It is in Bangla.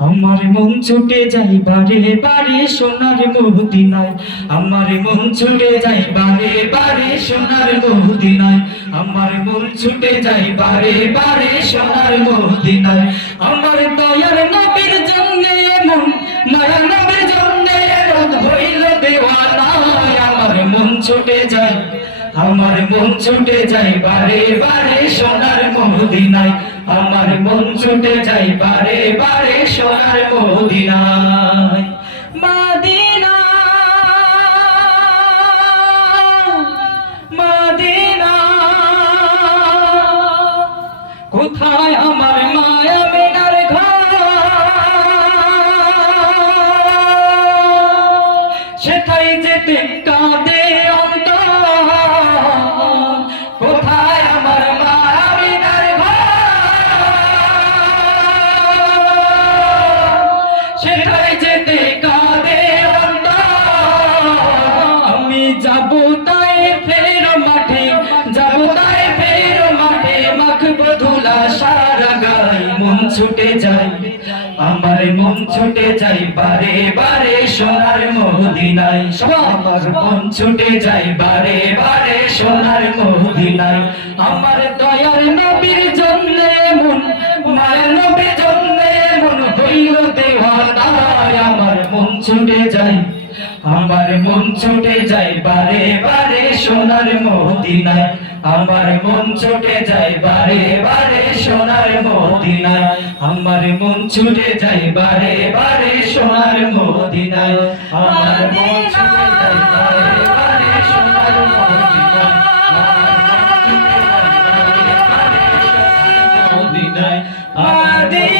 আমার মন ছুটে যাই বারে বারে সোনার মদিনায় আমার মন ছুটে যাই বারে বারে সোনার মদিনায় আমার মন ছুটে যাই বারে বারে সোনার মদিনায় আমার দয়ার নবীর জন্য এমন, মায়া নবীর জন্য এমন হইল দেওয়ানায় আমার মন ছুটে যায়, আমার মন ছুটে যায় বারে বারে সোনার মদিনায় আমার মন ছুটে যায় বারে বারে মদিনায়। মদিনা মদিনা আমার মায়া বেনার ঘর? সেটাই যেতে কাঁদে অন্তর। সেটাই যেতে কাঁদে মন ছুটে যায় আমার মন ছুটে যাই, বারে বারে সোনার মদিনায় আমার মন ছুটে যাই, বারে বারে সোনার মদিনায় আমার দয়ার নবীর জন্য মন, মায়ের নবীর জন্য মন হইল আমার মন ছুটে যায় আমার মন ছুটে যায় বারে বারে সোনার মদিনায় আমার মন ছুটে যায় বারে বারে সোনার মদিনায় আমার মন ছুটে যায় বারে বারে সোনার মদিনায় আমার মন ছুটে যায় বারে বারে সোনার মদিনায় মদিনায় আমার মন ছুটে যায়